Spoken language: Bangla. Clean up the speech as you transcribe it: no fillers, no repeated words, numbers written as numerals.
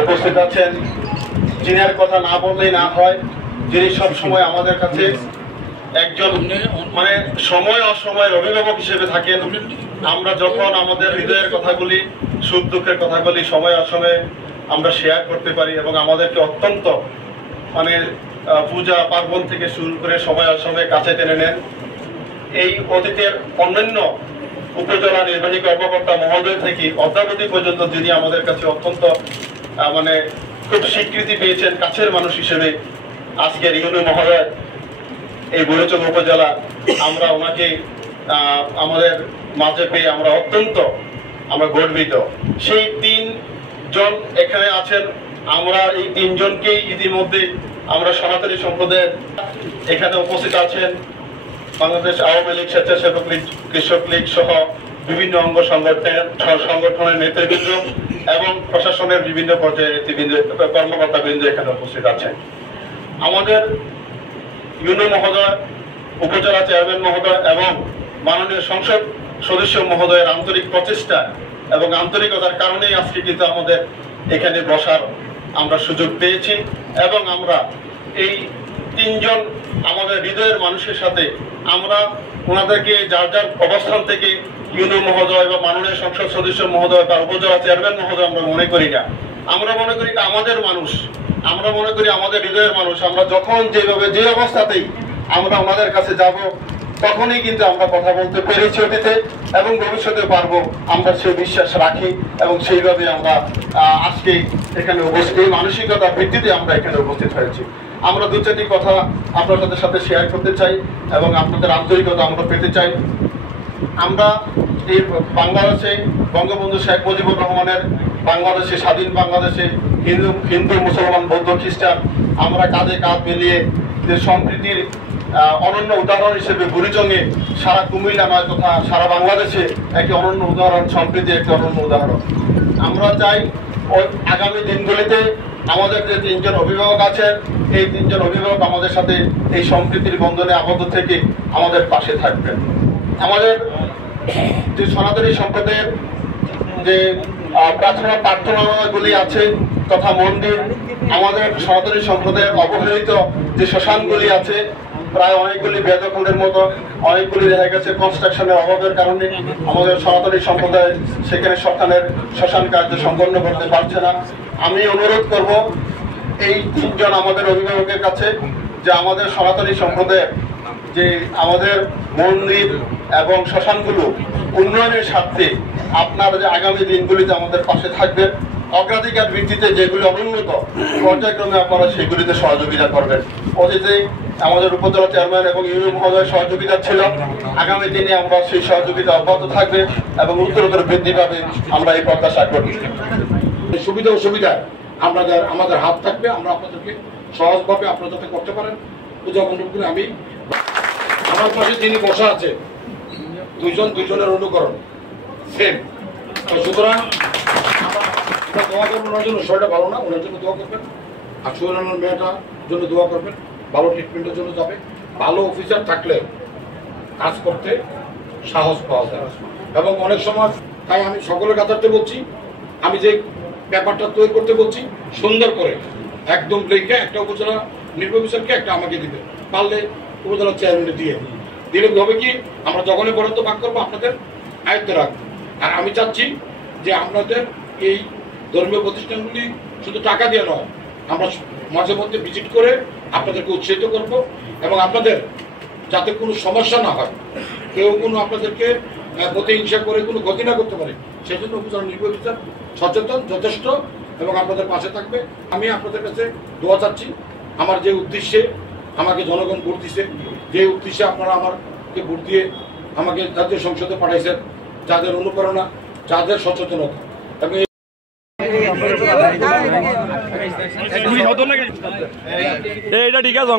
উপস্থিত আছেন, যিনার কথা না বললেই না হয়, যিনি সবসময় আমাদের কাছে একজন মানে সময় অসময়ের অভিভাবক হিসেবে থাকেন। আমরা যখন আমাদের হৃদয়ের কথাগুলি, সুখ দুঃখের কথাগুলি সময় অসময়ে আমরা শেয়ার করতে পারি এবং আমাদেরকে অত্যন্ত মানে পূজা পার্বণ থেকে শুরু করে সময় অসময়ে কাছে টেনে নেন। এই অতীতের অন্যান্য উপজেলা নির্বাহী কর্মকর্তা মহোদয় থেকে অদ্যাবধি পর্যন্ত যিনি আমাদের কাছে অত্যন্ত মানে খুব স্বীকৃতি পেয়েছেন কাছের মানুষ হিসেবে, আজকের ইউনু মহোদয় এই বুড়িচং উপজেলা, আমরা ওনাকে আমাদের মাঝে পেয়ে আমরা অত্যন্ত গর্বিত। সেই 3 জন এখানে আছেন, আমরা এই 3 জনকেই ইতিমধ্যে আমরা সনাতনী সম্প্রদায়ের এখানে উপস্থিত আছেন বাংলাদেশ আওয়ামী লীগ, স্বেচ্ছাসেবক লীগ, কৃষক লীগ সহ বিভিন্ন অঙ্গ সংগঠনের নেতৃবৃন্দ এবং প্রশাসনের বিভিন্ন পর্যায়ে নেতৃবৃন্দ, কর্মকর্তাবৃন্দ এখানে উপস্থিত আছেন। আমাদের ইউনো মহোদয়, উপজেলা চেয়ারম্যান মহোদয় এবং মাননীয় সংসদ সদস্য মহোদয়ের আন্তরিক প্রচেষ্টা এবং আন্তরিকতার কারণেই আজকে কিন্তু আমাদের এখানে বসার আমরা সুযোগ পেয়েছি এবং আমরা এই 3 জন আমাদের হৃদয়ের মানুষের সাথে আমরা ওনাদেরকে যার যার অবস্থান থেকে ইউনো মহোদয় বা মাননীয় সংসদ সদস্য মহোদয় বা উপজেলা চেয়ারম্যান মহোদয় আমরা মনে করি না, আমরা মনে করি না আমাদের মানুষ, আমরা মনে করি আমাদের হৃদয়ের মানুষ। আমরা যখন যেভাবে যে অবস্থাতেই আমরা ওনাদের কাছে যাব তখনই কিন্তু আমরা কথা বলতে পেরেছি অতীতে এবং ভবিষ্যতে পারবো, আমরা সেই বিশ্বাস রাখি এবং সেইভাবে আমরা আজকে এখানে উপস্থিত, মানসিকতার ভিত্তিতে আমরা এখানে উপস্থিত হয়েছি। আমরা 2-4টি কথা আপনাদের সাথে শেয়ার করতে চাই এবং আপনাদের আন্তরিকতা আমরা পেতে চাই। আমরা এই বাংলাদেশে বঙ্গবন্ধু শেখ মুজিবুর রহমানের বাংলাদেশে, স্বাধীন বাংলাদেশে হিন্দু মুসলমান বৌদ্ধ খ্রিস্টান আমরা কাঁধে কাঁধ মিলিয়ে যে সম্প্রীতির অনন্য উদাহরণ হিসেবে বুড়িচংয়ে সারা কুমিল্লা নয় তথা সারা বাংলাদেশে একটি অনন্য উদাহরণ, সম্প্রীতির একটি অনন্য উদাহরণ। আমরা চাই ওই আগামী দিনগুলিতে আমাদের যে 3 জন অভিভাবক আছেন, এই 3 জন অভিভাবক আমাদের সাথে এই সম্প্রীতির বন্ধনে আবদ্ধ থেকে আমাদের পাশে থাকবেন। আমাদের যে সনাতনী সম্প্রদায়ের যে প্রার্থনাগুলি আছে তথা মন্দির, আমাদের সনাতনী সম্প্রদায়ের অবহেলিত যে শ্মশানগুলি আছে, প্রায় অনেকগুলি বেদখণ্ডের মতো, অনেকগুলি দেখা গেছে কনস্ট্রাকশনের অভাবের কারণে আমাদের সনাতনী সম্প্রদায় সেখানে শ্মশান কার্য সম্পন্ন করতে পারছে না। আমি অনুরোধ করব এই 3 জন আমাদের অভিভাবকের কাছে যে আমাদের সনাতনী সম্প্রদায়ের যে আমাদের মন্দির এবং শ্মশানগুলো উন্নয়নের স্বার্থে আপনারা যে আগামী দিনগুলিতে আমাদের পাশে থাকবেন, অগ্রাধিকার ভিত্তিতে যেগুলি অনুন্নত পর্যায়ক্রমে আপনারা সেগুলিতে সহযোগিতা করবেন। অতীতে আমাদের উপজেলা চেয়ারম্যান এবং ইউনো মহোদয়ের সহযোগিতা ছিল, আগামী দিনে আমরা সেই সহযোগিতা অব্যাহত থাকবে এবং উত্তরোত্তর বৃদ্ধি পাবে, আমরা এই প্রত্যাশা করি। সুবিধা অসুবিধা আমাদের হাত থাকবে, আমরা আপনাদেরকে সহজভাবে আপনারা যাতে করতে পারেন পূজা মণ্ডপ করে। আমি আমার পাশে যিনি বসা আছে 2 জনের অনুকরণ সেম, সুতরাং আমরা দোয়া করবেন ওনার জন্য। শরীরটা ভালো না, ওনার জন্য দোয়া করবেন। আর সুরানোর মেয়েটার জন্য দোয়া করবেন, ভালো ট্রিটমেন্টের জন্য যাবে। ভালো অফিসার থাকলে কাজ করতে সাহস পাওয়া যায় এবং অনেক সময়, তাই আমি সকলের কাছে বলছি, আমি যে ব্যাপারটা তৈরি করতে বলছি সুন্দর করে একদম লিখে একটা উপজেলা নির্বাহী অফিসারকে একটা আমাকে দিবে, পারলে উপজেলা চেয়ারম্যানে দিলে হবে কি আমরা যখনই বরাদ্দ ভাগ করবো আপনাদের আয়ত্তে রাখবো। আর আমি চাচ্ছি যে আপনাদের এই ধর্মীয় প্রতিষ্ঠানগুলি শুধু টাকা দিয়ে নয়, আমরা মাঝে মধ্যে ভিজিট করে আপনাদেরকে উৎসাহিত করব এবং আপনাদের যাতে কোনো সমস্যা না হয়, কেউ কোনো আপনাদেরকে প্রতিহিংসা করে কোনো ক্ষতি না করতে পারে, সেজন্য উপজেলা নির্বাহী অফিসার সচেতন যথেষ্ট এবং আপনাদের পাশে থাকবে। আমি আপনাদের কাছে দোয়া চাচ্ছি, আমার যে উদ্দেশ্যে আমাকে জনগণ ভোট দিছে, যে উদ্দেশ্যে আপনারা আমাকে ভোট দিয়ে আমাকে জাতীয় সংসদে পাঠাইছেন, যাদের অনুপ্রেরণা, যাদের সচেতনতা এবং এটা ঠিক আছে।